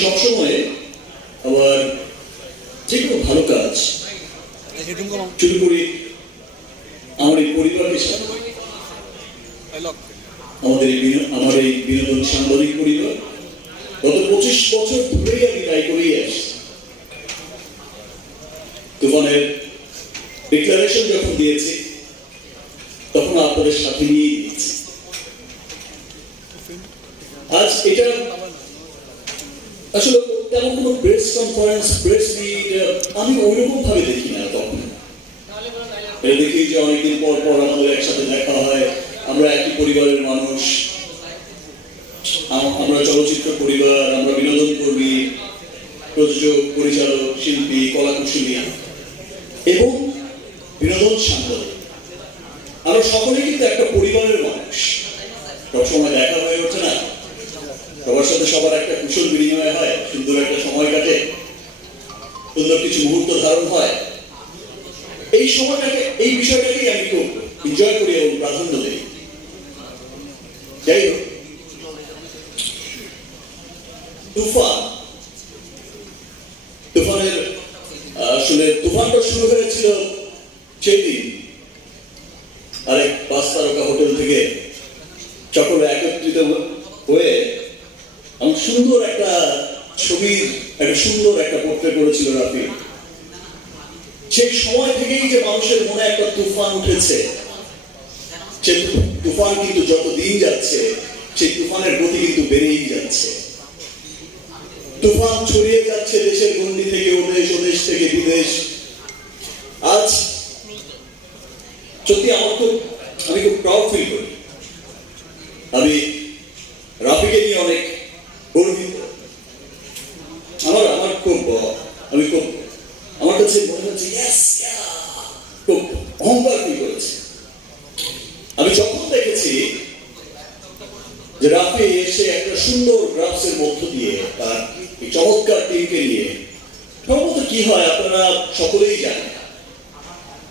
সবসময় আবার যে কোনো ভালো কাজ শুরু করি আমার এই পরিবারকে আমাদের এই আমার এই বিনোদন সাংবাদিক পরিবার। গত পঁচিশ বছর ধরেই আমি তাই করেই আসছি। তুফানের ডিক্লারেশন যখন দিয়েছি, তখন আপনাদের সাথে নিয়ে আজ এটা আসলে তেমন কোনো প্রেস কনফারেন্স প্রেস মিট আমি ওইরকম ভাবে দেখি না তখন এটা দেখি যে অনেকদিন পর পর আমাদের একসাথে দেখা হয় আমরা একই পরিবারের মানুষ। আমরা চলচ্চিত্র পরিবার আমরা বিনোদন কর্মী প্রযোজক পরিচালক শিল্পী কলাকুশলী। এবং বিনোদন সাংবাদিক। আমরা সকলেই কিন্তু একটা পরিবারের মানুষ। সবসময় দেখা হয়ে সবার সাথে সবার একটা কুশল বিনিময় হয়, সুন্দর একটা সময় কাটে, সুন্দর কিছু মুহূর্ত ধারণ হয়। এই সময়টাকে, এই বিষয়টাকেই আমি খুব এনজয় করি এবং প্রাধান্য দিই। যাই হোক, তুফান, তুফানের আসলে তুফানটা শুরু হয়েছিল সেই দিন আরেক পাঁচ তারকা হোটেল থেকে সকলে একত্রিত হয়ে আমার সুন্দর একটা ছবির, একটা সুন্দর একটা পোর্ট্রেট করেছিল রাফি সেই সময় থেকেই যে মানুষের মনে একটা তুফান উঠেছে। সে তুফান কিন্তু যত দিন যাচ্ছে, সেই তুফানের গতি কিন্তু বেড়েই যাচ্ছে। তুফান ছড়িয়ে যাচ্ছে দেশের গন্ডি থেকে, ওদেশ ওদেশ থেকে বিদেশ। আজ সত্যি আমার খুব আমি খুব প্রাউড ফিল করি আমি রাফিকে নিয়ে অনেক গর্বিত আমার আমার খুব আহ, আমি খুব, আমার কাছে মনে হচ্ছে খুব অহংকার ফিল করেছে। আমি যখন দেখেছি যে রাফি এসে একটা সুন্দর গ্রাফসের মধ্য দিয়ে তার চমৎকার টিমকে নিয়ে সম্ভবত কি হয় আপনারা সকলেই জানেন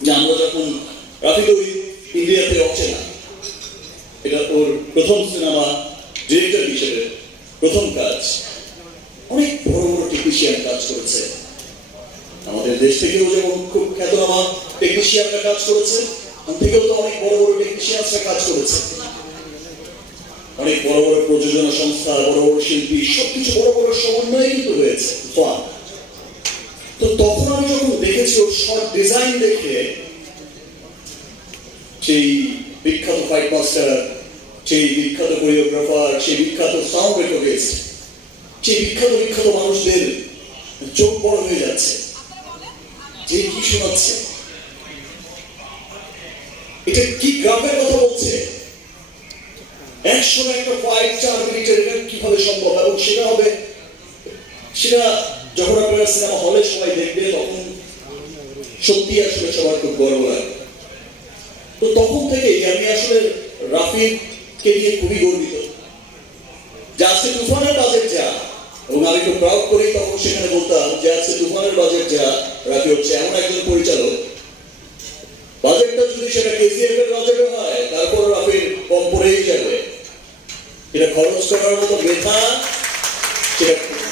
যে আমরা যখন রাফি তো ইন্ডিয়াতে অচেনা, এটা ওর প্রথম সিনেমা, ডিরেক্টর হিসেবে প্রথম কাজ, অনেক বড় বড় টেকনিশিয়ান কাজ করেছে। আমাদের দেশ থেকেও যেমন খুব খ্যাতনামা টেকনিশিয়ানরা কাজ করেছে থেকেও তো অনেক বড় বড় টেকনিশিয়ানরা কাজ করেছে। অনেক বড় বড় প্রযোজনা সংস্থা, বড় বড় শিল্পী, সবকিছু বড় বড় সমন্বয়ে কিন্তু হয়েছে তো তখন আমি যখন দেখেছি ওর শর্ট ডিজাইন দেখে, সেই বিখ্যাত ফাইট মাস্টার সেই বিখ্যাত কোরিওগ্রাফার সেই বিখ্যাত সাউন্ড রেকর্ডিস্ট সেই বিখ্যাত বিখ্যাত মানুষদের চোখ বড় হয়ে যাচ্ছে। যে কি শোনাচ্ছে? এটা কি গ্রাফের কথা বলছে? একশো একটা ফাইট চার মিনিটের এটা কীভাবে সম্ভব? এবং সেটা হবে, সেটা যখন আপনারা সিনেমা হলে সবাই দেখবে, তখন সত্যি আসলে সবার খুব গর্ব লাগে। তো তখন থেকেই আমি আসলে রাফিকে নিয়ে খুবই গর্বিত। যে আজকে তুফানের বাজেট যা খুব প্রাউড করি তখন সেখানে বলতাম যে আজকে তুফানের বাজেট যা রাফি হচ্ছে এমন একজন পরিচালক। বাজেটটা যদি সেটা কেজিএফ এর বাজেটে হয়, তারপর রাফির কম পড়েই যাবে। এটা খরচ করার মতো মেধা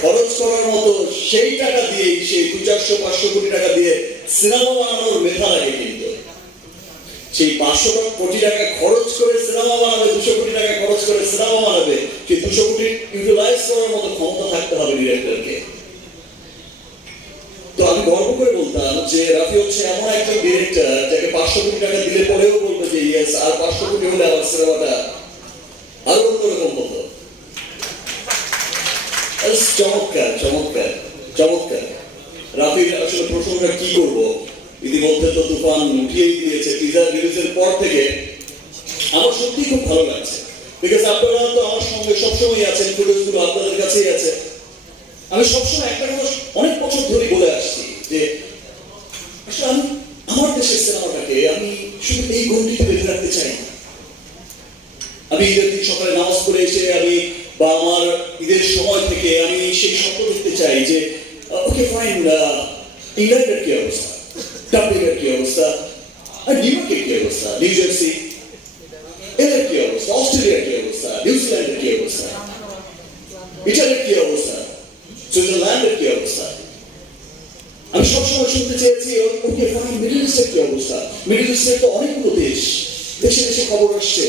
খরচ করার মতো সেই টাকা দিয়েই, সেই দু চারশো, পাঁচশো কোটি টাকা দিয়ে সিনেমা বানানোর মেধা লাগে কিন্তু সেই পাঁচশো কোটি টাকা খরচ করে সিনেমা বানাবে দুশো কোটি টাকা সিনেমা বানাবে সেই দুশো কোটি ইউটিলাইজ করার মতো ক্ষমতা থাকতে হবে ডিরেক্টরকে তো আমি গর্ব করে বলতাম যে রাফি হচ্ছে এমন একজন ডিরেক্টর যাকে পাঁচশো কোটি টাকা দিলে পরেও বলবে যে ইয়েস আর পাঁচশো কোটি হলে আমার সিনেমাটা আরও অন্যরকম হতো। চমৎকার চমৎকার চমৎকার। রাফির আসলে প্রসঙ্গটা কি করব ইতিমধ্যে তো তুফান উঠিয়েই দিয়েছে টিজার রিলিজের পর থেকে। আমার সত্যি খুব ভালো লাগছে। বিকজ আপনারা তো আমার সঙ্গে সবসময় আছেন ফুটেজগুলো আপনাদের কাছেই আছে আমি সবসময় একটা কথা অনেক বছর ধরে বলে আসছি যে আসলে আমি আমার দেশের সিনেমাটাকে আমি শুধু এই গণ্ডিতে বেঁধে রাখতে চাই না। আমি ঈদের দিন সকালে নামাজ পড়ে এসে আমি বা আমার ঈদের সময় থেকে আমি সেই স্বপ্ন দেখতে চাই যে ওকে ফাইন ইংল্যান্ডের কি অবস্থা? ডাব্লিংয়ের কি অবস্থা? আর নিউ ইয়র্কের কি অবস্থা? নিউ জার্সি এদের কি অবস্থা অস্ট্রেলিয়ার কি অবস্থা নিউজিল্যান্ডের কি অবস্থা ইটালির কি অবস্থা ইংল্যান্ডের কি অবস্থা আমি সবসময় শুনতে চেয়েছি ওকে ফাইন মিডল ইস্টের কি অবস্থা মিডল ইস্টের তো অনেকগুলো দেশ দেশে দেশে খবর আসছে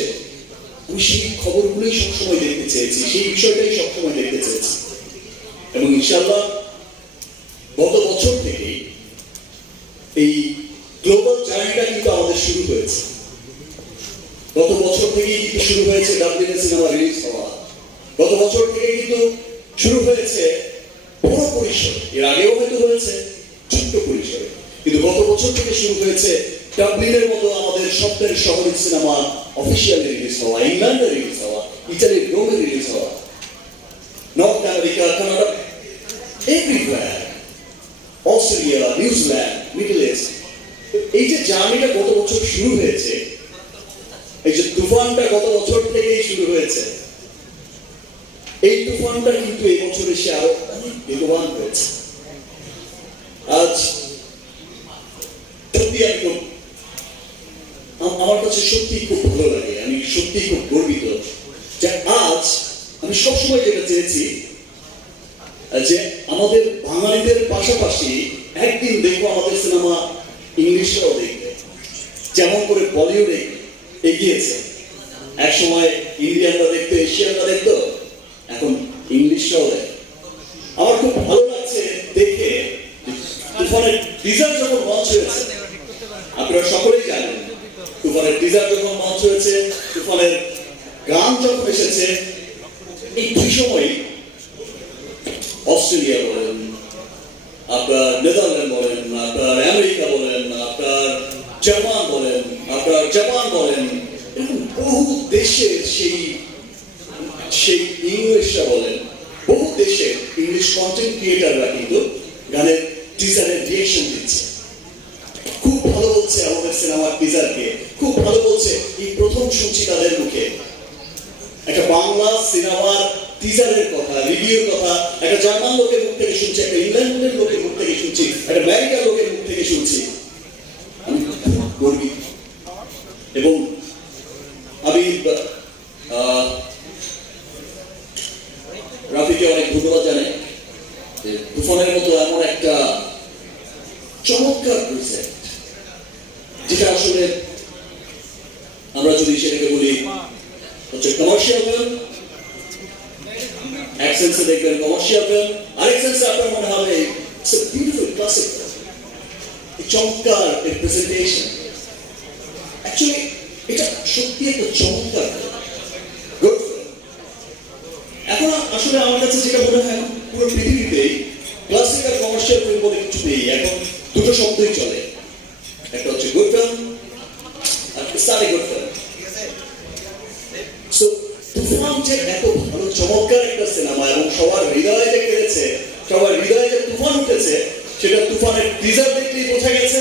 আমি সেই খবরগুলোই সবসময় দেখতে চেয়েছি সেই বিষয়টাই সবসময় দেখতে চেয়েছি এবং ইনশাল্লাহ গত বছর থেকেই এই গ্লোবাল জার্নিটা কিন্তু আমাদের শুরু হয়েছে গত বছর থেকেই কিন্তু শুরু হয়েছে ডাবলিনে সিনেমা রিলিজ হওয়া। গত বছর থেকে কিন্তু শুরু হয়েছে বড় পরিসর। এর আগেও হয়তো হয়েছে ছোট্ট পরিসরে। কিন্তু গত বছর থেকে শুরু হয়েছে ডাবলিনের মতো আমাদের স্বপ্নের শহরের সিনেমা অফিসিয়ালি রিলিজ হওয়া, ইংল্যান্ডে রিলিজ হওয়া, ইটালির রোমে রিলিজ হওয়া। North America, Canada everywhere Australia, New Zealand, Middle East. এই যে জার্নিটা গত বছর শুরু হয়েছে তুফানটা গত বছর থেকেই শুরু হয়েছে। এই তুফানটা কিন্তু এই বছর এসে আরও অনেক বেগবান হয়েছে। আজ আমার কাছে সত্যি খুব ভালো লাগে, আমি সত্যি খুব গর্বিত যে আজ আমি সবসময় যেটা চেয়েছি, যে আমাদের বাঙালিদের পাশাপাশি একদিন দেখব আমাদের সিনেমা ইংলিশরাও দেখবে, যেমন করে বলিউডে এগিয়েছে। এক সময় ইন্ডিয়ানরা দেখতো এশিয়ানরা দেখতো, এখন ইংলিশরাও দেখে আমার খুব ভালো লাগছে দেখে তুফানের টিজার যখন লঞ্চ হয়েছে, আপনারা সকলেই জানেন, তুফানের টিজার যখন লঞ্চ হয়েছে, তুফানের গান যখন এসেছে এই দুই সময়ই অস্ট্রেলিয়া বলেন, আপনার নেদারল্যান্ড দেশের সেই সেই ইংলিশরা বলেন, বহু দেশের ইংলিশ কন্টেন্ট ক্রিয়েটাররা কিন্তু গানের টিজারের রিয়েকশন দিচ্ছে। খুব ভালো বলছে আমাদের সিনেমার টিজারকে খুব ভালো বলছে এই প্রথম শুনছি তাদের মুখে। একটা বাংলা সিনেমার টিজারের কথা রিভিউর কথা, একটা জার্মান লোকের মুখ থেকে শুনছি, একটা ইংল্যান্ডের লোকের মুখ থেকে শুনছি, একটা আমেরিকার লোকের মুখ থেকে শুনছি আমি খুব গর্বিত এবং আমি আহ, ধন্যবাদ জানাই যে তুফানের মতো এমন একটা চমৎকার যেটা আসলে আমরা যদি সেটাকে বলি হচ্ছে কমার্শিয়াল ফিল্ম এক সেন্সে দেখবেন কমার্শিয়াল ফিল্ম আরেক সেন্সে আপনার মনে হবে ইটস এ বিউটিফুল ক্লাসিক চমৎকার প্রেজেন্টেশন অ্যাকচুয়ালি এটা সত্যি একটা চমৎকার এখন আসলে আমার কাছে যেটা মনে হয়, পুরো পৃথিবীতেই কমার্শিয়াল কিছু নেই, এখন দুটো শব্দই চলে। একটা হচ্ছে গুড ফিল্ম আর গুড ফিল্ম সো তুফান যে এত ভালো, চমৎকার একটা সিনেমা এবং সবার হৃদয়ে যে কেড়েছে, সবার হৃদয়ে যে তুফান উঠেছে, সেটা তুফানের টিজার দেখলেই বোঝা গেছে